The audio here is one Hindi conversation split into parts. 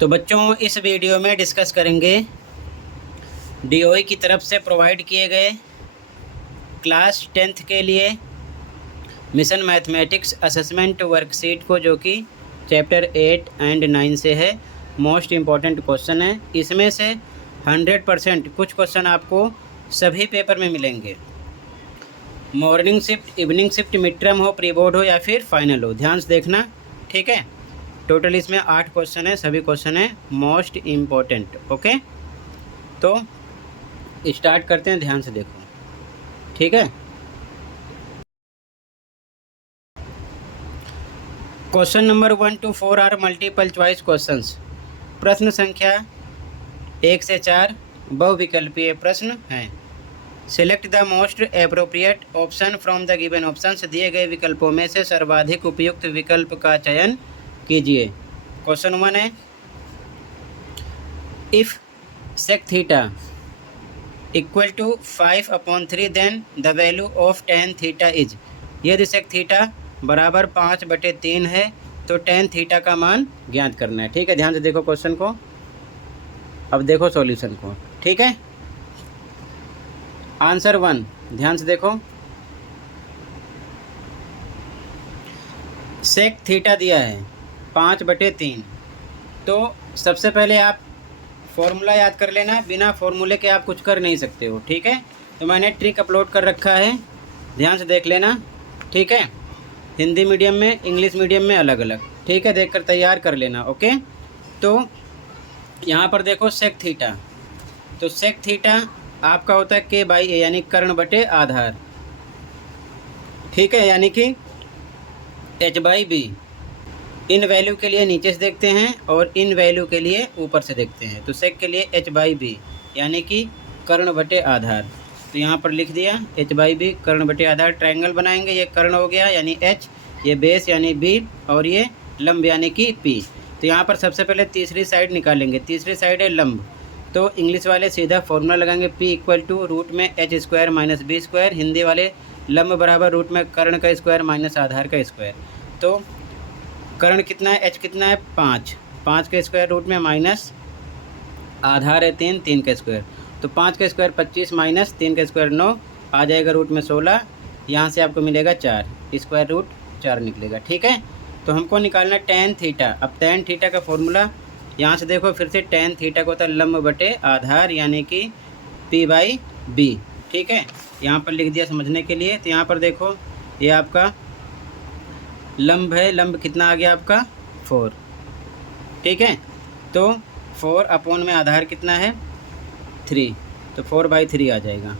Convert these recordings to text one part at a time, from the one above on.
तो बच्चों, इस वीडियो में डिस्कस करेंगे डीओई की तरफ से प्रोवाइड किए गए क्लास 10th के लिए मिशन मैथमेटिक्स असेसमेंट वर्कशीट को, जो कि चैप्टर 8 एंड 9 से है। मोस्ट इम्पॉर्टेंट क्वेश्चन है। इसमें से 100% कुछ क्वेश्चन आपको सभी पेपर में मिलेंगे। Morning shift, evening shift, mid term हो, प्री बोर्ड हो या फिर फाइनल हो, ध्यान से देखना, ठीक है। टोटल इसमें 8 क्वेश्चन है, सभी क्वेश्चन है मोस्ट इम्पॉर्टेंट। ओके, तो स्टार्ट करते हैं, ध्यान से देखो, ठीक है। Question number 1 to 4 are multiple choice questions. प्रश्न संख्या 1 से 4 बहुविकल्पीय प्रश्न हैं। Select the most appropriate option from the given options. दिए गए विकल्पों में से सर्वाधिक उपयुक्त विकल्प का चयन कीजिए। क्वेश्चन 1 है, if sec theta equal to 5/3 then the value of tan theta is. यदि सेक थीटा बराबर 5/3 है तो टेन थीटा का मान ज्ञात करना है, ठीक है। ध्यान से देखो क्वेश्चन को, अब देखो सॉल्यूशन को, ठीक है। आंसर 1, ध्यान से देखो, सेक थीटा दिया है 5/3। तो सबसे पहले आप फॉर्मूला याद कर लेना, बिना फॉर्मूले के आप कुछ कर नहीं सकते हो, ठीक है। तो मैंने ट्रिक अपलोड कर रखा है, ध्यान से देख लेना, ठीक है। हिंदी मीडियम में, इंग्लिश मीडियम में अलग अलग, ठीक है, देखकर तैयार कर लेना। ओके, तो यहाँ पर देखो सेक थीटा, तो सेक थीटा आपका होता है k/a, यानी कर्ण बटे आधार, ठीक है, यानी कि h/b। इन वैल्यू के लिए नीचे से देखते हैं और इन वैल्यू के लिए ऊपर से देखते हैं। तो सेक के लिए h/b यानी कि कर्ण बटे आधार, तो यहाँ पर लिख दिया h/b कर्ण बटे आधार। ट्रायंगल बनाएंगे, ये कर्ण हो गया यानी h, ये बेस यानी b, और ये लंब यानी कि p। तो यहाँ पर सबसे पहले तीसरी साइड निकालेंगे, तीसरी साइड है लंब, तो इंग्लिश वाले सीधा फॉर्मूला लगाएंगे, p इक्वल टू रूट में h² माइनस b²। हिंदी वाले लंब बराबर रूट में कर्ण का स्क्वायर माइनस आधार का स्क्वायर। तो कर्ण कितना है, h कितना है 5, 5 के स्क्वायर रूट में माइनस आधार है 3, 3 का स्क्वायर, तो 5 का स्क्वायर 25 माइनस 3 का स्क्वायर 9, आ जाएगा रूट में 16, यहाँ से आपको मिलेगा 4, स्क्वायर रूट 4 निकलेगा, ठीक है। तो हमको निकालना टेन थीटा। अब टेन थीटा का फॉर्मूला यहाँ से देखो फिर से, टेन थीटा को होता है लंब बटे आधार यानी कि p/b, ठीक है। यहाँ पर लिख दिया समझने के लिए। तो यहाँ पर देखो ये आपका लंब है, लंब कितना आ गया आपका 4, ठीक है। तो 4 अपॉन में आधार कितना है 3, तो 4/3 आ जाएगा।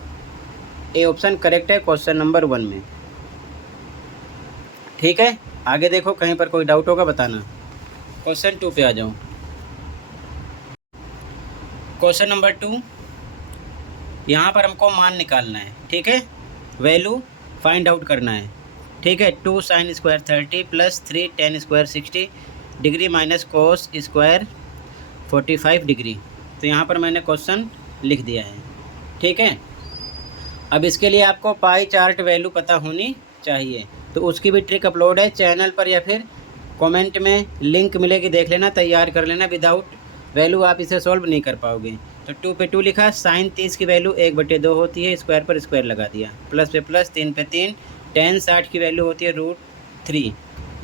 ए ऑप्शन करेक्ट है क्वेश्चन नंबर 1 में, ठीक है। आगे देखो, कहीं पर कोई डाउट होगा बताना। क्वेश्चन 2 पे आ जाओ। क्वेश्चन नंबर 2, यहाँ पर हमको मान निकालना है, ठीक है, वैल्यू फाइंड आउट करना है, ठीक है। 2 sin square 30 plus 3 tan square 60 degree minus cos square 45 degree. तो यहाँ पर मैंने क्वेश्चन लिख दिया है, ठीक है। अब इसके लिए आपको पाई चार्ट वैल्यू पता होनी चाहिए, तो उसकी भी ट्रिक अपलोड है चैनल पर, या फिर कमेंट में लिंक मिलेगी, देख लेना, तैयार कर लेना। विदाउट वैल्यू आप इसे सॉल्व नहीं कर पाओगे। तो 2 पे 2 लिखा, साइन 30 की वैल्यू 1/2 होती है, स्क्वायर पर स्क्वायर लगा दिया, प्लस पे प्लस, 3 पे 3, टेन 60 की वैल्यू होती है √3,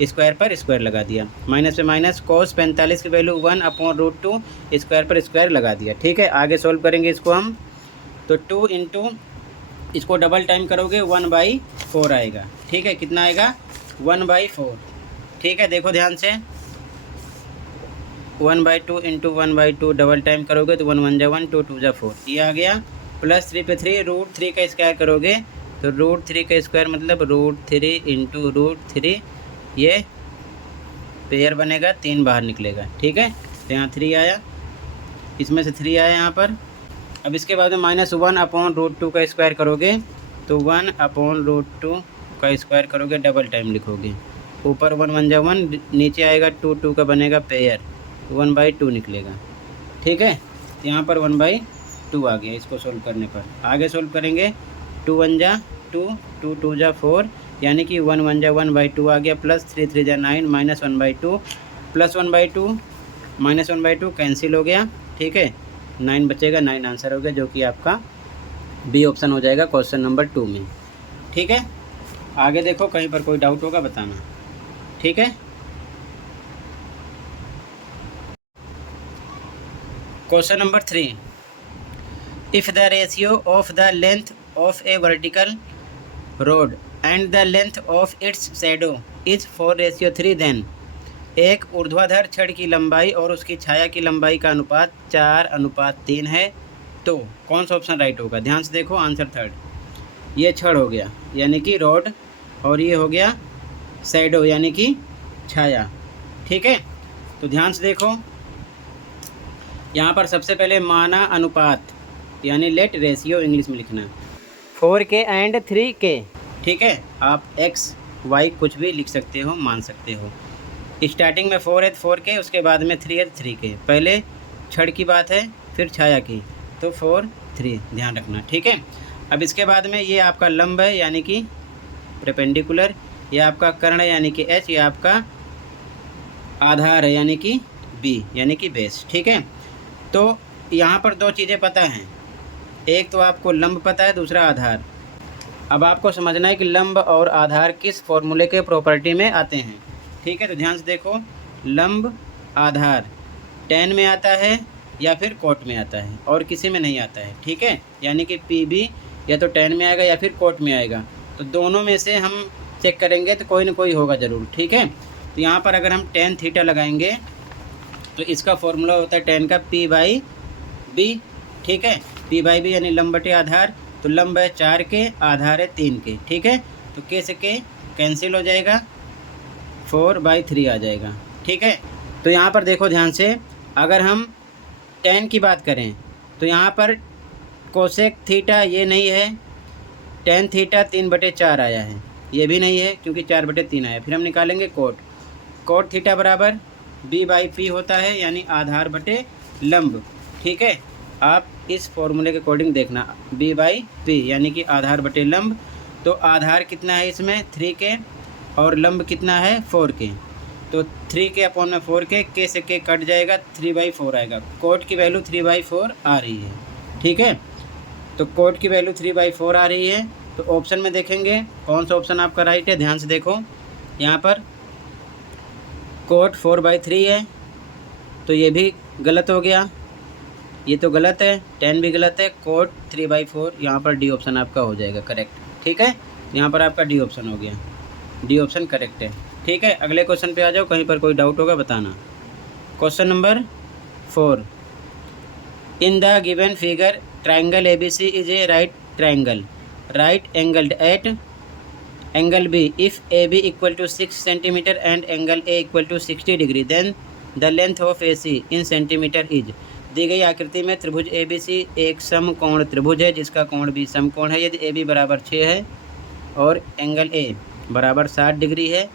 स्क्वायर पर स्क्वायर लगा दिया, माइनस पे माइनस, cos 45 की वैल्यू 1/√2, स्क्वायर पर स्क्वायर लगा दिया, ठीक है। आगे सॉल्व करेंगे इसको हम, तो 2 इंटू इसको डबल टाइम करोगे 1/4 आएगा, ठीक है। कितना आएगा 1/4, ठीक है। देखो ध्यान से, 1/2 इंटू 1/2 डबल टाइम करोगे तो 1 1 जा 1, 2 2 जा 4, ये आ गया। प्लस 3 पे 3, √3 का स्क्वायर करोगे तो √3 का स्क्वायर मतलब √3 इंटू √3, ये पेयर बनेगा, 3 बाहर निकलेगा, ठीक है। तो यहाँ 3 आया, इसमें से 3 आया यहाँ पर। अब इसके बाद में -1/√2 का स्क्वायर करोगे तो 1/√2 का स्क्वायर करोगे, डबल टाइम लिखोगे, ऊपर 1 1 जा 1, नीचे आएगा 2 2 का बनेगा पेयर, 1/2 निकलेगा, ठीक है। यहाँ पर 1/2 आ गया इसको सोल्व करने पर। आगे सोल्व करेंगे, 2 1 जा 2, 2 2 जा 4, यानी कि 1 1 जा 1/2 आ गया, प्लस 3 3 जा 9, -1/2, प्लस 1/2 -1/2 कैंसिल हो गया, ठीक है, 9 बचेगा, 9 आंसर हो गया, जो कि आपका बी ऑप्शन हो जाएगा क्वेश्चन नंबर 2 में। ठीक है, आगे देखो, कहीं पर कोई डाउट होगा बताना। ठीक है, question number 3, if the ratio of the length of a vertical rod and the length of its shadow is 4:3, देन एक ऊर्ध्वाधर छड़ की लंबाई और उसकी छाया की लंबाई का अनुपात 4:3 है, तो कौन सा ऑप्शन राइट होगा? ध्यान से देखो, आंसर थर्ड। ये छड़ हो गया यानी कि रोड, और ये हो गया शैडो यानी कि छाया। ठीक है, तो ध्यान से देखो, यहाँ पर सबसे पहले माना अनुपात यानी लेट रेशियो इंग्लिश में लिखना, 4K एंड 3K। ठीक है, आप x y कुछ भी लिख सकते हो, मान सकते हो। स्टार्टिंग में 4 है 4K, उसके बाद में 3 है 3K। पहले छड़ की बात है, फिर छाया की, तो 4 3 ध्यान रखना। ठीक है, अब इसके बाद में ये आपका लंब है यानी कि परपेंडिकुलर, ये आपका कर्ण है यानी कि h, ये आपका आधार है यानी कि b यानी कि बेस। ठीक है, तो यहाँ पर दो चीज़ें पता हैं, एक तो आपको लंब पता है, दूसरा आधार। अब आपको समझना है कि लंब और आधार किस फॉर्मूले के प्रॉपर्टी में आते हैं। ठीक है, तो ध्यान से देखो, लंब आधार tan में आता है या फिर कोट में आता है, और किसी में नहीं आता है। ठीक है, यानी कि PB या तो tan में आएगा या फिर कोट में आएगा, तो दोनों में से हम चेक करेंगे तो कोई ना कोई होगा ज़रूर। ठीक है, तो यहाँ पर अगर हम tan थीटा लगाएंगे तो इसका फॉर्मूला होता है tan का P/B। ठीक है, P/B यानी लंब बटे आधार, तो लंब है 4K, आधार है 3K। ठीक है, तो K से K कैंसिल हो जाएगा, 4/3 आ जाएगा। ठीक है, तो यहाँ पर देखो ध्यान से, अगर हम tan की बात करें तो यहाँ पर कोसेक थीटा ये नहीं है, tan थीटा 3/4 आया है, ये भी नहीं है क्योंकि 4/3 आया। फिर हम निकालेंगे कोट थीटा बराबर B/P होता है यानी आधार बटे लंब। ठीक है, आप इस फॉर्मूले के अकॉर्डिंग देखना, B/P यानी कि आधार बटे लंब, तो आधार कितना है इसमें 3K और लंब कितना है 4K, तो 3K अपॉन में 4K, K से K कट जाएगा, 3/4 आएगा। कोट की वैल्यू 3/4 आ रही है। ठीक है, तो कोट की वैल्यू 3/4 आ रही है, तो ऑप्शन में देखेंगे कौन सा ऑप्शन आपका राइट है। ध्यान से देखो, यहाँ पर कोट 4/3 है, तो ये भी गलत हो गया, ये तो गलत है, tan भी गलत है, कोट 3/4, यहाँ पर डी ऑप्शन आपका हो जाएगा करेक्ट। ठीक है, यहाँ पर आपका डी ऑप्शन हो गया, डी ऑप्शन करेक्ट है। ठीक है, अगले क्वेश्चन पे आ जाओ, कहीं पर कोई डाउट होगा बताना। Question number 4, in the given figure triangle ABC is a right angled at angle B, if AB equal to 6 centimeter and angle A equal to 60 degree, then the length of AC in centimeter is। दी गई आकृति में त्रिभुज ABC एक समकोण त्रिभुज है जिसका कोण B समकोण है। यदि AB बराबर 6 है और एंगल A बराबर 60 डिग्री है,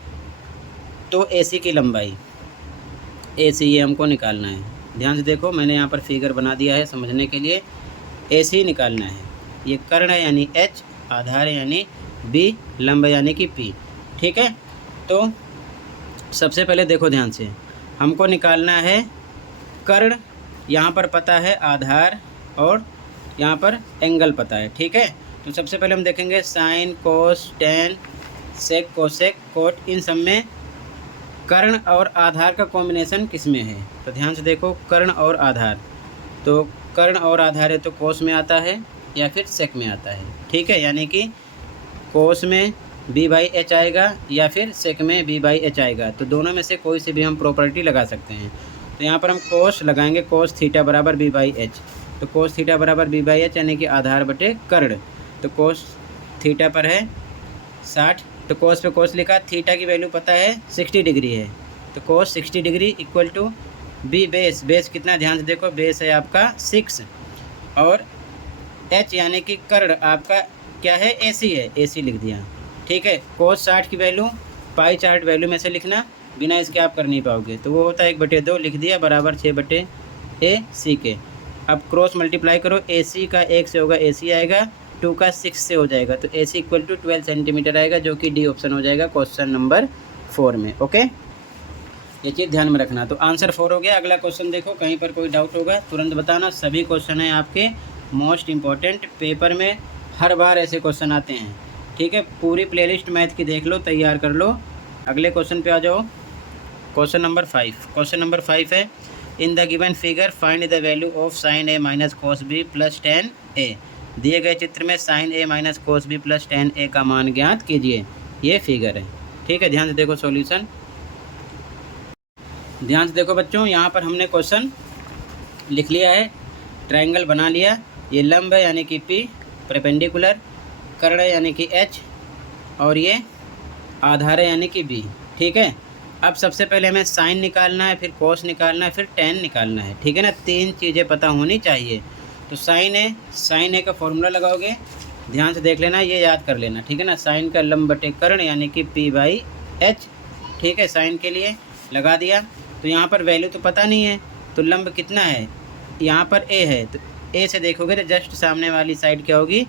तो AC की लंबाई, AC ये हमको निकालना है। ध्यान से देखो, मैंने यहाँ पर फिगर बना दिया है समझने के लिए, AC निकालना है। ये कर्ण है यानी H, आधार है यानी B, लंब यानी कि P। ठीक है, तो सबसे पहले देखो ध्यान से, हमको निकालना है कर्ण, यहाँ पर पता है आधार, और यहाँ पर एंगल पता है। ठीक है, तो सबसे पहले हम देखेंगे साइन, कोस, टेन, सेक, कोसेक, कोट, इन सब में कर्ण और आधार का कॉम्बिनेशन किस में है। तो ध्यान से देखो, कर्ण और आधार, तो कर्ण और आधार है तो कोस में आता है या फिर सेक में आता है। ठीक है, यानी कि कोस में B/H आएगा या फिर सेक में B/H आएगा, तो दोनों में से कोई से भी हम प्रॉपर्टी लगा सकते हैं। तो यहाँ पर हम कोस लगाएंगे, कोस थीटा बराबर B/H, तो कोस थीटा बराबर B/H यानी कि आधार बटे कर्ण, तो कोस थीटा पर है 60, तो कोस पे कोस लिखा, थीटा की वैल्यू पता है 60 डिग्री है, तो cos 60 degree equal to B base कितना, ध्यान से देखो, बेस है आपका 6, और H यानी कि कर्ण आपका क्या है, AC है, AC लिख दिया। ठीक है, कोस 60 की वैल्यू पाई चार्ट वैल्यू में से लिखना, बिना इसके आप कर नहीं पाओगे, तो वो होता है 1/2 लिख दिया, बराबर 6/AC के। अब क्रॉस मल्टीप्लाई करो, AC का 1 से होगा AC आएगा, 2 का 6 से हो जाएगा, तो AC इक्वल टू 12 सेंटीमीटर आएगा, जो कि डी ऑप्शन हो जाएगा क्वेश्चन नंबर 4 में। ओके, ये चीज़ ध्यान में रखना। तो आंसर 4 हो गया। अगला क्वेश्चन देखो, कहीं पर कोई डाउट होगा तुरंत बताना। सभी क्वेश्चन हैं आपके मोस्ट इम्पॉर्टेंट, पेपर में हर बार ऐसे क्वेश्चन आते हैं, ठीक है। पूरी प्लेलिस्ट मैथ की देख लो, तैयार कर लो। अगले क्वेश्चन पे आ जाओ। Question number 5। क्वेश्चन नंबर 5 है, in the given figure find the value of sine A minus cos B plus ten A. दिए गए चित्र में sine A minus cos B plus ten A का मान ज्ञात कीजिए। ये फिगर है, ठीक है। ध्यान से देखो सॉल्यूशन, ध्यान से देखो बच्चों। यहाँ पर हमने क्वेश्चन लिख लिया है, ट्रायंगल बना लिया। ये लंब है यानी कि P, परपेंडिकुलर, कर्ण है यानी कि H, और ये आधार है यानी कि B, ठीक है। अब सबसे पहले हमें साइन निकालना है, फिर कोस निकालना है, फिर टेन निकालना है, ठीक है ना। 3 चीज़ें पता होनी चाहिए। तो साइन ए का फॉर्मूला लगाओगे, ध्यान से देख लेना, ये याद कर लेना, ठीक है ना। साइन का लंब बटे कर्ण यानी कि P/H, ठीक है। साइन के लिए लगा दिया। तो यहाँ पर वैल्यू तो पता नहीं है, तो लंब कितना है, यहाँ पर A है, तो A से देखोगे तो जस्ट सामने वाली साइड क्या होगी,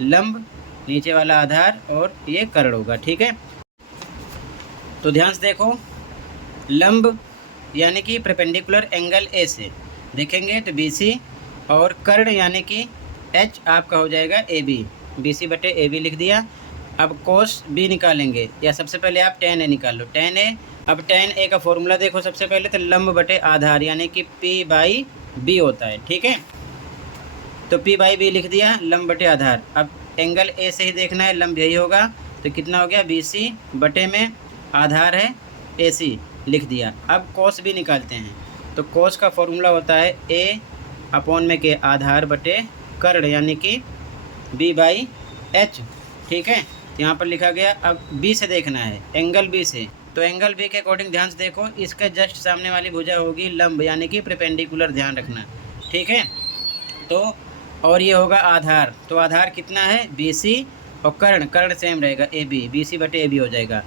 लंब, नीचे वाला आधार, और ये कर्ण होगा, ठीक है। तो ध्यान से देखो, लंब यानी कि परपेंडिकुलर एंगल A से देखेंगे तो BC, और कर्ण यानी कि H आपका हो जाएगा AB, BC बटे AB लिख दिया। अब कोस B निकालेंगे, या सबसे पहले आप tan A निकाल लो, tan A। अब tan A का फॉर्मूला देखो, सबसे पहले तो लंब बटे आधार यानी कि P/B होता है, ठीक है। तो P/B लिख दिया, लंब बटे आधार। अब एंगल A से ही देखना है, लंब यही होगा, तो कितना हो गया, BC बटे में आधार है AC, लिख दिया। अब कोस B निकालते हैं, तो कोस का फॉर्मूला होता है A/के आधार बटे कर्ण यानी कि B/H, ठीक है। तो यहाँ पर लिखा गया। अब B से देखना है, एंगल B से, तो एंगल B के अकॉर्डिंग ध्यान से देखो, इसके जस्ट सामने वाली भुजा होगी लंब यानी कि परपेंडिकुलर, ध्यान रखना, ठीक है। तो और ये होगा आधार, तो आधार कितना है BC, और कर्ण सेम रहेगा AB, BC बटे AB हो जाएगा।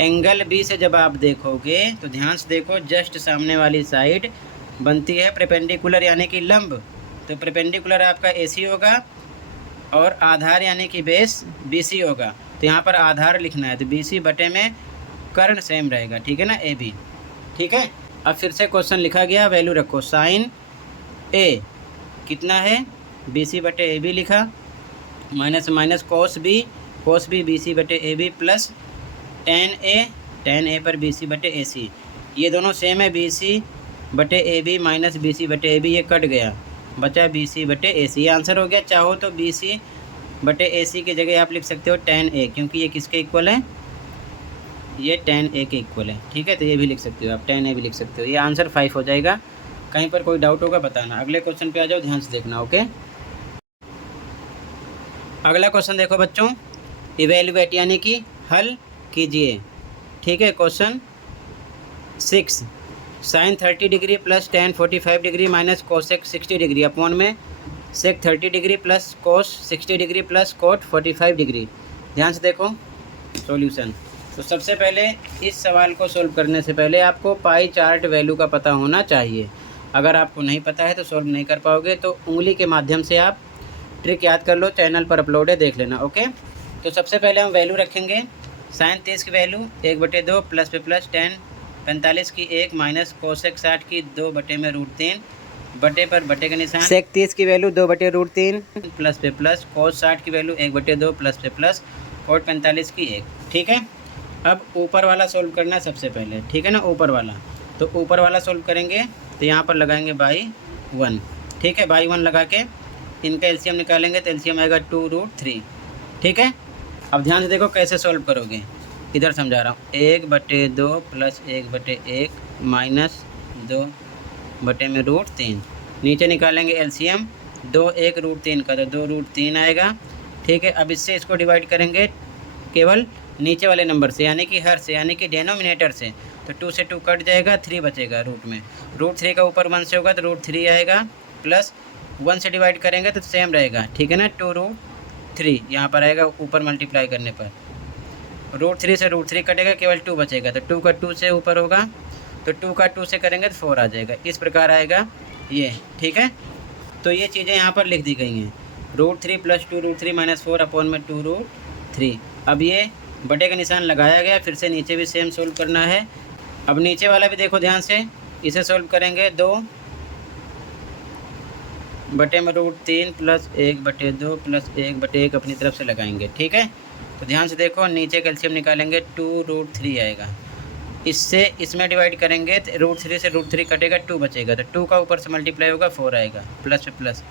एंगल B से जब आप देखोगे तो ध्यान से देखो, जस्ट सामने वाली साइड बनती है परपेंडिकुलर यानी कि लंब, तो परपेंडिकुलर आपका AC होगा, और आधार यानी कि बेस BC होगा। तो यहाँ पर आधार लिखना है, तो BC बटे में कर्ण सेम रहेगा, ठीक है ना, AB, ठीक है। अब फिर से क्वेश्चन लिखा गया, वैल्यू रखो, साइन A कितना है, BC बटे AB लिखा, minus minus cos B BC बटे AB, प्लस tan A पर BC बटे AC, ये दोनों सेम है, BC बटे AB माइनस BC बटे AB, ये कट गया, बचा BC बटे AC। ये आंसर हो गया। चाहो तो BC बटे AC की जगह आप लिख सकते हो tan A, क्योंकि ये किसके इक्वल है, ये tan A के इक्वल है, ठीक है। तो ये भी लिख सकते हो आप, tan A भी लिख सकते हो। ये आंसर 5 हो जाएगा। कहीं पर कोई डाउट होगा बताना। अगले क्वेश्चन पे आ जाओ, ध्यान से देखना, ओके। अगला क्वेश्चन देखो बच्चों, इवेल्युएट यानी कि हल कीजिए, ठीक है। Question 6, sine 30 degree plus tan 45 degree minus cosec 60 degree upon में sec 30 degree plus cos 60 degree plus cot 45 degree. ध्यान से देखो सॉल्यूशन। तो सबसे पहले इस सवाल को सोल्व करने से पहले आपको पाई चार्ट वैल्यू का पता होना चाहिए। अगर आपको नहीं पता है तो सोल्व नहीं कर पाओगे, तो उंगली के माध्यम से आप ट्रिक याद कर लो, चैनल पर अपलोड है, देख लेना, ओके। तो सबसे पहले हम वैल्यू रखेंगे, साइन 30 की वैल्यू 1/2 प्लस पे प्लस tan 45 की 1 माइनस कोसेक 60 की 2/√3 बटे पर बटे का निशान, सेक 30 की वैल्यू 2/√3 प्लस पे प्लस कोस 60 की वैल्यू 1/2 प्लस पे प्लस कोट 45 की 1, ठीक है। अब ऊपर वाला सोल्व करना सबसे पहले, ठीक है ना, ऊपर वाला। तो ऊपर वाला सोल्व करेंगे तो यहाँ पर लगाएंगे बाई 1, ठीक है। बाई 1 लगा के इनका एलसीएम निकालेंगे तो एलसीएम आएगा 2√3, ठीक है। अब ध्यान से देखो कैसे सोल्व करोगे, इधर समझा रहा हूँ। 1/2 प्लस 1/1 माइनस 2/√3, नीचे निकालेंगे एलसीएम, 2 1√3 का, तो 2√3 आएगा, ठीक है। अब इससे इसको डिवाइड करेंगे केवल नीचे वाले नंबर से, यानी कि हर से, यानी कि डेनोमिनेटर से, तो 2 से 2 कट जाएगा, 3 बचेगा रूट में। √3 का ऊपर 1 से होगा तो √3 आएगा, प्लस 1 से डिवाइड करेंगे तो सेम रहेगा, ठीक है ना, 2√3 यहाँ पर आएगा ऊपर मल्टीप्लाई करने पर। √3 से √3 कटेगा, केवल 2 बचेगा, तो 2 का 2 से ऊपर होगा, तो 2 का 2 से करेंगे तो 4 आ जाएगा। इस प्रकार आएगा ये, ठीक है। तो ये चीज़ें यहाँ पर लिख दी गई हैं, √3 प्लस 2√3 माइनस 4 अपॉन में 2√3। अब ये बटे का निशान लगाया गया, फिर से नीचे भी सेम सोल्व करना है। अब नीचे वाला भी देखो ध्यान से, इसे सॉल्व करेंगे 2/√3 प्लस 1/2 प्लस 1/1 अपनी तरफ से लगाएंगे, ठीक है। तो ध्यान से देखो, नीचे कैल्शियम निकालेंगे 2√3 आएगा, इससे इसमें डिवाइड करेंगे तो √3 से √3 कटेगा, 2 बचेगा, तो 2 का ऊपर से मल्टीप्लाई होगा 4 आएगा, प्लस पे प्लस।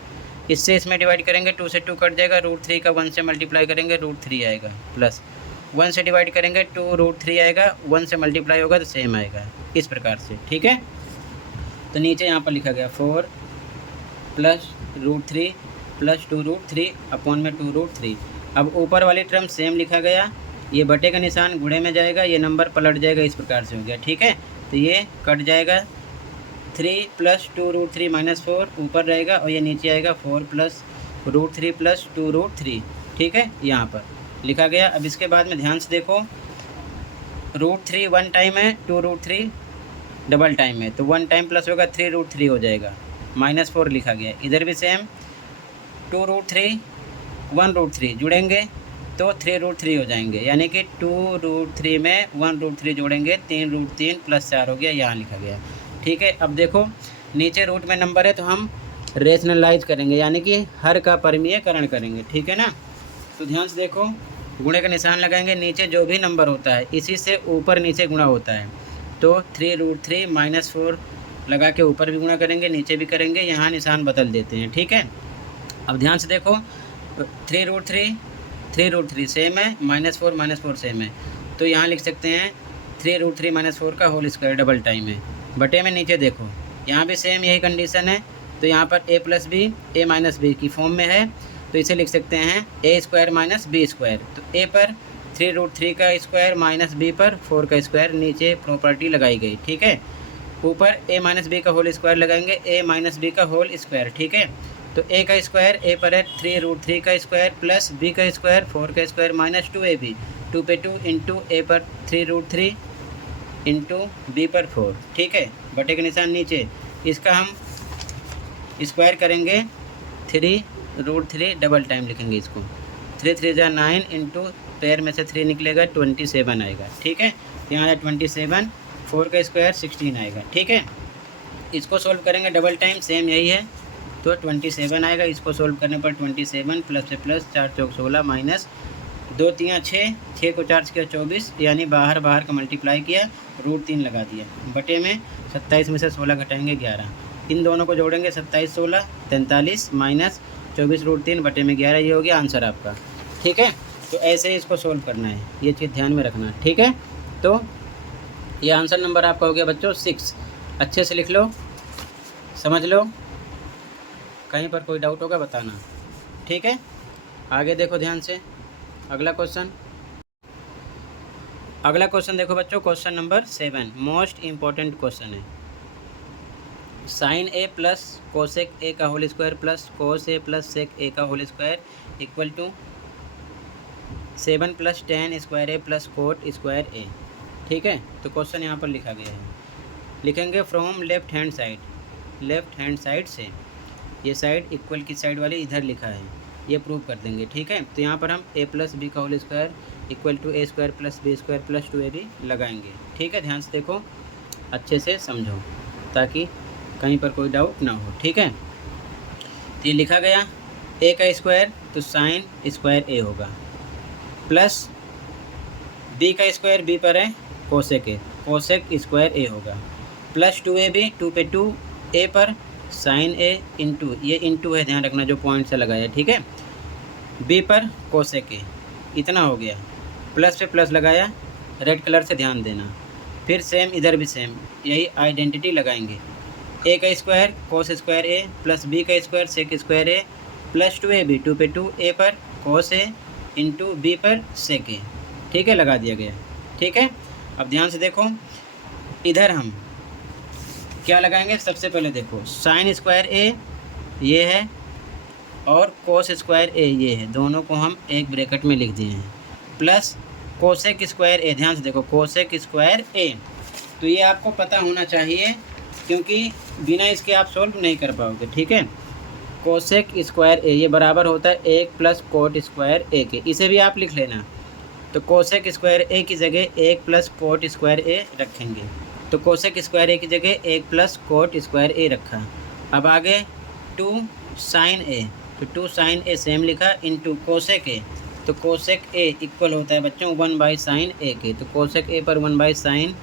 इससे इसमें डिवाइड करेंगे 2 से 2 कट जाएगा, √3 का 1 से मल्टीप्लाई करेंगे √3 आएगा, प्लस 1 से डिवाइड करेंगे 2√3 आएगा, 1 से मल्टीप्लाई होगा तो सेम आएगा, इस प्रकार से, ठीक है। तो नीचे यहाँ पर लिखा गया 4 प्लस √3 प्लस 2√3 अपॉन में 2√3। अब ऊपर वाली टर्म सेम लिखा गया, ये बटे का निशान गुणे में जाएगा, ये नंबर पलट जाएगा, इस प्रकार से हो गया, ठीक है। तो ये कट जाएगा, 3 प्लस 2√3 माइनस 4 ऊपर रहेगा, और ये नीचे आएगा 4 प्लस √3 प्लस 2√3, ठीक है, यहाँ पर लिखा गया। अब इसके बाद में ध्यान से देखो, √3 1 टाइम है, 2√3 डबल टाइम है, तो 1 टाइम प्लस होगा 3√3 हो जाएगा, माइनस 4 लिखा गया। इधर भी सेम 2√3 1√3 जुड़ेंगे तो 3√3 हो जाएंगे, यानी कि 2√3 में 1√3 जोड़ेंगे, 3√3 प्लस 4 हो गया, यहाँ लिखा गया, ठीक है। अब देखो नीचे रूट में नंबर है तो हम रेशनलाइज करेंगे, यानी कि हर का परिमेयकरण करेंगे, ठीक है ना। तो ध्यान से देखो, गुणे का निशान लगाएंगे, नीचे जो भी नंबर होता है इसी से ऊपर नीचे गुणा होता है, तो 3√3 माइनस 4 लगा के ऊपर भी गुणा करेंगे, नीचे भी करेंगे, यहाँ निशान बदल देते हैं, ठीक है। अब ध्यान से देखो, 3√3 सेम है, -4 सेम है, तो यहाँ लिख सकते हैं 3√3 माइनस 4 का होल स्क्वायर डबल टाइम है, बटे में नीचे देखो, यहाँ भी सेम यही कंडीशन है, तो यहाँ पर a plus B a minus B की फॉर्म में है, तो इसे लिख सकते हैं a square minus B square. तो a पर 3√3 का स्क्वायर माइनस b पर 4 का स्क्वायर, नीचे प्रॉपर्टी लगाई गई, ठीक है। ऊपर a माइनस बी का होल स्क्वायर लगाएंगे, a माइनस बी का होल स्क्वायर, ठीक है। तो a का स्क्वायर a पर है 3√3 का स्क्वायर प्लस b का स्क्वायर 4 का स्क्वायर माइनस 2ab, 2 पे 2 इंटू a पर 3√3 इंटू b पर 4, ठीक है, बटे के निशान नीचे। इसका हम स्क्वायर करेंगे, 3√3 डबल टाइम लिखेंगे इसको, 3 3 जा 9 इंटू पैर में से 3 निकलेगा 27 आएगा, ठीक है। यहाँ है 27, 4 का स्क्वायर 16 आएगा, ठीक है। इसको सोल्व करेंगे डबल टाइम, सेम यही है, तो 27 आएगा। इसको सोल्व करने पर 27 प्लस से प्लस 4 चौक 16 माइनस 2 3 6 को 4 किया 24, यानी बाहर का मल्टीप्लाई किया, √3 लगा दिया, बटे में 27 में से 16 घटाएंगे 11, इन दोनों को जोड़ेंगे 27 16 43 माइनस 24 √3 बटे में 11, ये हो गया आंसर आपका, ठीक है। तो ऐसे ही इसको सोल्व करना है, ये चीज़ ध्यान में रखना, ठीक है। तो ये आंसर नंबर आपका हो गया बच्चों 6, अच्छे से लिख लो, समझ लो, कहीं पर कोई डाउट होगा बताना, ठीक है। आगे देखो ध्यान से, अगला क्वेश्चन देखो बच्चों, question number 7 most important question है। Sine a plus cosec a का whole square plus cos a plus sec a का whole square equal to 7 plus tan square a plus cot square a, ठीक है। तो क्वेश्चन यहाँ पर लिखा गया है, लिखेंगे फ्रॉम लेफ्ट हैंड साइड से, ये साइड इक्वल की साइड वाली इधर लिखा है, ये प्रूव कर देंगे, ठीक है। तो यहाँ पर हम a प्लस बी का whole square equal to a square plus B square plus 2ab लगाएंगे, ठीक है। ध्यान से देखो, अच्छे से समझो ताकि कहीं पर कोई डाउट ना हो, ठीक है। तो ये लिखा गया a का स्क्वायर, तो साइन स्क्वायर a होगा, प्लस b का स्क्वायर b पर है कोसेक स्क्वायर a होगा, प्लस 2ab 2 पे 2 a पर साइन a इंटू, ये इंटू है, ध्यान रखना जो पॉइंट से लगाया, ठीक है, b पर कोसेक a, इतना हो गया, प्लस पे प्लस लगाया, रेड कलर से ध्यान देना, फिर सेम इधर भी सेम यही आइडेंटिटी लगाएंगे, a का square cos square a plus b का square sec square a plus 2ab 2 पे 2 a पर कोस a इंटू b पर सेक a, ठीक है, लगा दिया गया, ठीक है। अब ध्यान से देखो, इधर हम क्या लगाएंगे, सबसे पहले देखो साइन स्क्वायर a ये है और कोस स्क्वायर a ये है, दोनों को हम एक ब्रैकेट में लिख दिए हैं, प्लस कोसेक स्क्वायर a, ध्यान से देखो कोसेक स्क्वायर a, तो ये आपको पता होना चाहिए क्योंकि बिना इसके आप सोल्व नहीं कर पाओगे, ठीक है। कोसेक स्क्वायर a ये बराबर होता है 1 प्लस कोट स्क्वायर a के, इसे भी आप लिख लेना, तो कोसेक स्क्वायर a की जगह 1 प्लस कोट स्क्वायर a रखेंगे, तो कोसेक स्क्वायर ए की जगह 1 प्लस कोट स्क्वायर ए रखा। अब आगे 2 साइन ए, तो 2 साइन ए सेम लिखा इंटू कोसेक ए, तो कोसेक ए इक्वल होता है बच्चों 1 बाई साइन ए के, तो कोसेक ए पर 1 बाई साइन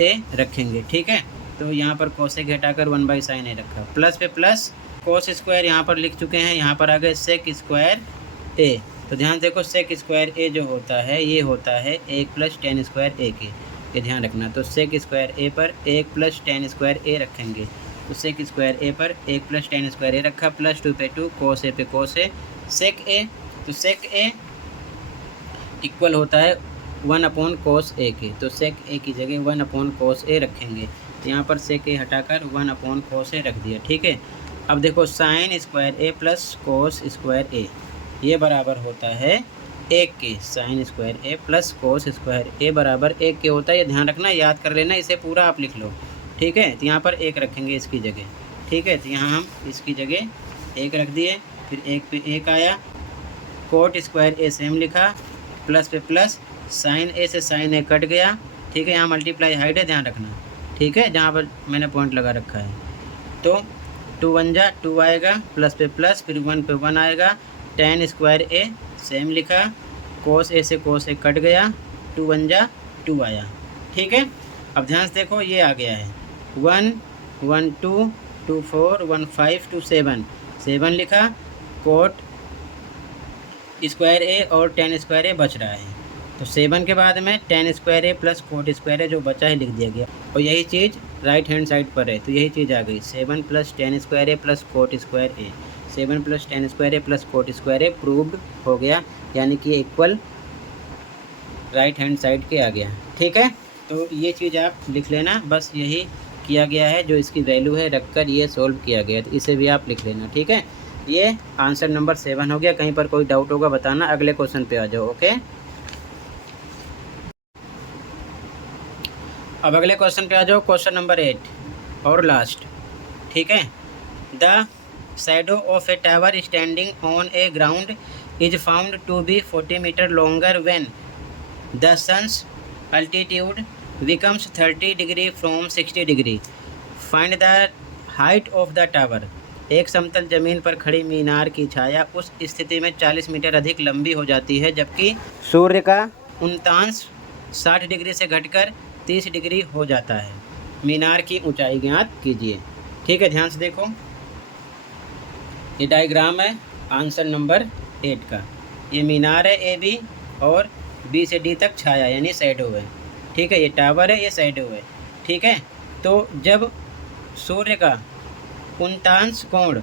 ए रखेंगे। ठीक है, तो यहाँ पर कोसेक हटाकर 1 बाई साइन ए रखा, प्लस पे प्लस कोस स्क्वायर यहाँ पर लिख चुके हैं, यहाँ पर आ गए सेक स्क्वायर ए। तो ध्यान देखो सेक स्क्वायर ए जो होता है ये होता है 1 प्लस टेन स्क्वायर ए के, ये ध्यान रखना। तो सेक स्क्वायर ए पर 1 प्लस टेन स्क्वायर ए रखेंगे, तो सेक स्क्वायर ए पर 1 प्लस टेन स्क्वायर ए रखा, प्लस 2 पे 2 कोस ए पे कोस ए, सेक ए, तो सेक ए इक्वल होता है 1 अपॉन कोस ए के, तो सेक ए की जगह 1 अपॉन कोस ए रखेंगे। तो यहाँ पर सेक ए हटाकर 1 अपॉन कोस ए रख दिया। ठीक है, अब देखो साइन स्क्वायर ए प्लस कोस स्क्वायर ए, ये बराबर होता है 1 के, साइन स्क्वायर ए प्लस कोस स्क्वायर ए बराबर 1 के होता है, ये ध्यान रखना, याद कर लेना, इसे पूरा आप लिख लो। ठीक है, तो यहाँ पर 1 रखेंगे इसकी जगह। ठीक है, तो यहाँ हम इसकी जगह 1 रख दिए, फिर 1 पे 1 आया, कोट स्क्वायर ए सेम लिखा, प्लस पे प्लस साइन ए से साइन ए कट गया। ठीक है, यहाँ मल्टीप्लाई हाइड है, ध्यान रखना। ठीक है, जहाँ पर मैंने पॉइंट लगा रखा है, तो 2 1 जा 2 आएगा, प्लस पे प्लस, फिर 1 पे 1 आएगा, टेन स्क्वायर ए सेम लिखा, कोस ए से कोस ए कट गया, 2 1 जा 2 आया। ठीक है, अब ध्यान से देखो ये आ गया है 1 1 2 2 4 1 5 2 7 7 लिखा, कोट स्क्वायर ए और टेन स्क्वायर ए बच रहा है, तो 7 के बाद में टेन स्क्वायर ए प्लस कोट स्क्वायर ए जो बचा है लिख दिया गया, और यही चीज़ राइट हैंड साइड पर है, तो यही चीज़ आ गई 7 प्लस टेन स्क्वायर ए प्लस कोट स्क्वायर ए, 7 प्लस टेन स्क्वायर ए प्लस कोट स्क्वायर ए प्रूव्ड हो गया, यानी कि इक्वल राइट हैंड साइड के आ गया। ठीक है, तो ये चीज़ आप लिख लेना, बस यही किया गया है, जो इसकी वैल्यू है रखकर ये सोल्व किया गया, तो इसे भी आप लिख लेना। ठीक है, ये आंसर नंबर 7 हो गया। कहीं पर कोई डाउट होगा बताना, अगले क्वेश्चन पे आ जाओ। ओके, अब अगले क्वेश्चन पे आ जाओ, क्वेश्चन नंबर 8 और लास्ट। ठीक है, the shadow of a tower standing on a ground is found to be 40 metre longer when the sun's altitude becomes 30 degree from 60 degree. Find the height of the tower. एक समतल जमीन पर खड़ी मीनार की छाया उस स्थिति में 40 मीटर अधिक लंबी हो जाती है जबकि सूर्य का उनतांश 60 डिग्री से घटकर 30 डिग्री हो जाता है। मीनार की ऊंचाई ज्ञात कीजिए। ठीक है, ध्यान से देखो, ये डायग्राम है आंसर नंबर 8 का। ये मीनार है ए बी, और बी से डी तक छाया यानी शैडो है। ठीक है, ये टावर है, ये शैडो है। ठीक है, तो जब सूर्य का उनतांश कोण,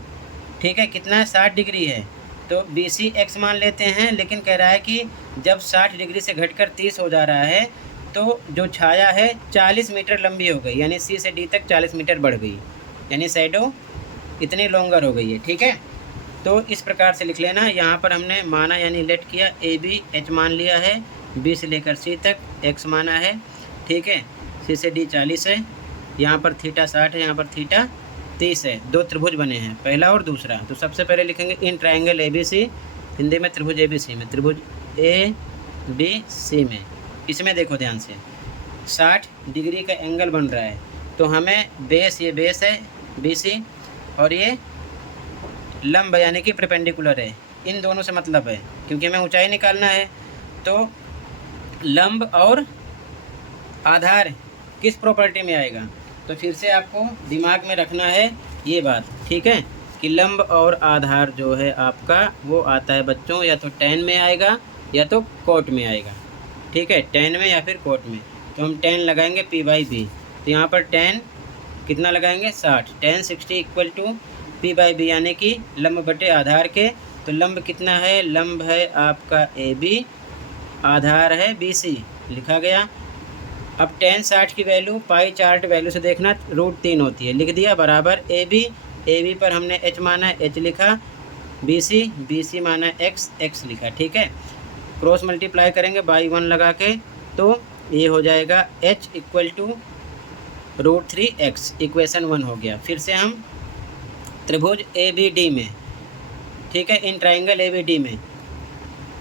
ठीक है, कितना है 60 डिग्री है, तो बी सी एक्स मान लेते हैं, लेकिन कह रहा है कि जब 60 डिग्री से घटकर 30 हो जा रहा है तो जो छाया है 40 मीटर लंबी हो गई, यानी सी से डी तक 40 मीटर बढ़ गई, यानी शैडो इतनी लॉन्गर हो गई है। ठीक है, तो इस प्रकार से लिख लेना। यहाँ पर हमने माना यानी लेट किया, ए बी एच मान लिया है, बी से लेकर सी तक एक्स माना है। ठीक है, सी से डी 40 है, यहाँ पर थीटा 60 है, यहाँ पर थीटा 30 है। दो त्रिभुज बने हैं, पहला और दूसरा। तो सबसे पहले लिखेंगे in triangle A B C, Hindi में त्रिभुज ए बी सी में, त्रिभुज ए बी सी में। इसमें देखो ध्यान से 60 डिग्री का एंगल बन रहा है, तो हमें बेस, ये बेस है बी सी, और ये लंब यानी कि परपेंडिकुलर है, इन दोनों से मतलब है, क्योंकि हमें ऊंचाई निकालना है। तो लंब और आधार किस प्रॉपर्टी में आएगा, तो फिर से आपको दिमाग में रखना है ये बात। ठीक है, कि लंब और आधार जो है आपका वो आता है बच्चों या तो tan में आएगा या तो कोट में आएगा। ठीक है, tan में या फिर कोट में। तो हम tan लगाएंगे p/b, तो यहाँ पर tan कितना लगाएंगे 60, tan 60 इक्वल टू p/b यानी कि लंब बटे आधार के। तो लंब कितना है, लंब है आपका AB, आधार है BC, लिखा गया। अब tan 60 की वैल्यू पाई चार्ट वैल्यू से देखना √3 होती है, लिख दिया, बराबर AB पर हमने h माना है, h लिखा, BC माना है x लिखा। ठीक है, क्रॉस मल्टीप्लाई करेंगे बाई 1 लगा के, तो ये हो जाएगा h equal to √3x, equation 1 हो गया। फिर से हम त्रिभुज ABD में, ठीक है, इन ट्राइंगल ABD में,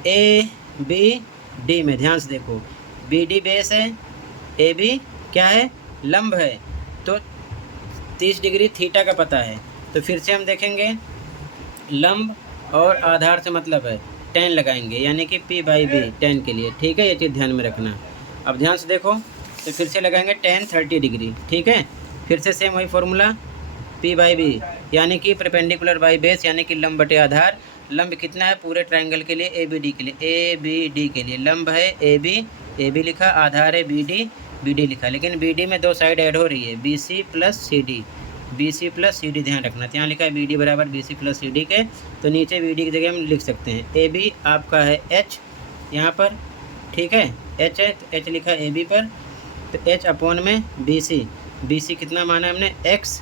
ABD में ध्यान से देखो, BD बेस है, AB क्या है लंब है तो 30 डिग्री थीटा का पता है। तो फिर से हम देखेंगे, लंब और आधार से मतलब है tan लगाएंगे, यानी कि p/b tan के लिए, ठीक है। ये चीज़ ध्यान में रखना। अब ध्यान से देखो, तो फिर से लगाएंगे tan 30 डिग्री, ठीक है। फिर से सेम वही फॉर्मूला, p/b यानी कि परपेंडिकुलर बाई बेस, यानी कि लंब बटे आधार। लंब कितना है पूरे ट्रायंगल के लिए, ABD के लिए, ABD के लिए लंब है AB लिखा, आधार है BD लिखा, लेकिन BD में दो साइड ऐड हो रही है, BC प्लस CD ध्यान रखना। तो यहाँ लिखा है BD बराबर BC प्लस CD के, तो नीचे BD की जगह हम लिख सकते हैं AB आपका है H यहाँ पर, ठीक है, H है तो H लिखा है AB पर, तो H अपॉन में BC कितना माना है हमने, X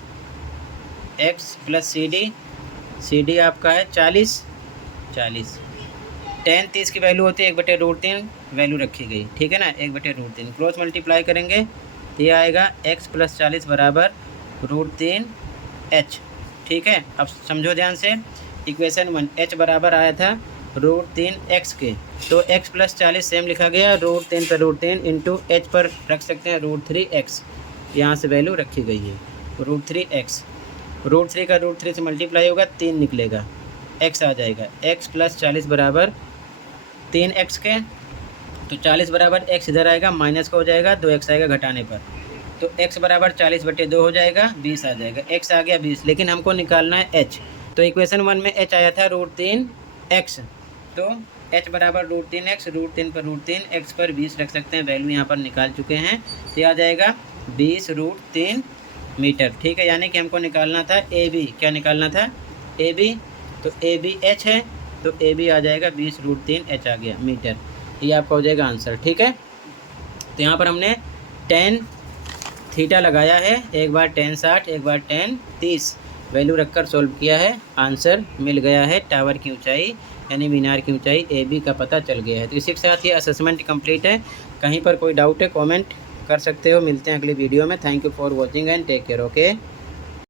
प्लस CD आपका है 40। tan 30 की वैल्यू होती है 1/√3, वैल्यू रखी गई, ठीक है ना, 1/√3। क्रॉस मल्टीप्लाई करेंगे तो ये आएगा x प्लस 40 बराबर √3h, ठीक है। अब समझो ध्यान से, इक्वेशन 1 h बराबर आया था √3x के, तो x प्लस 40 सेम लिखा गया, √3 पर √3 इंटू h पर रख सकते हैं √3x, यहाँ से वैल्यू रखी गई है √3x। √3 का √3 से मल्टीप्लाई होगा 3 निकलेगा, x आ जाएगा, x प्लस 40 बराबर 3x के, तो 40 बराबर x इधर आएगा, माइनस का हो जाएगा, 2x आएगा घटाने पर, तो x बराबर 40/2 हो जाएगा, 20 आ जाएगा, x आ गया 20, लेकिन हमको निकालना है h। तो इक्वेशन 1 में h आया था √3x, तो h बराबर √3x, √3 पर √3, x पर 20 रख सकते हैं, वैल्यू यहाँ पर निकाल चुके हैं, तो आ जाएगा 20√3 मीटर, ठीक है। यानी कि हमको निकालना था AB, क्या निकालना था AB, तो AB h है, तो AB आ जाएगा 20√3h आ गया मीटर, ये आपका हो जाएगा आंसर, ठीक है। तो यहाँ पर हमने tan थीटा लगाया है, एक बार tan 60, एक बार tan 30, वैल्यू रखकर सॉल्व किया है, आंसर मिल गया है। टावर की ऊंचाई यानी मीनार की ऊंचाई AB का पता चल गया है। तो इसी के साथ ये असेसमेंट कंप्लीट है। कहीं पर कोई डाउट है कमेंट कर सकते हो। मिलते हैं अगली वीडियो में। Thank you for watching and take care, okay.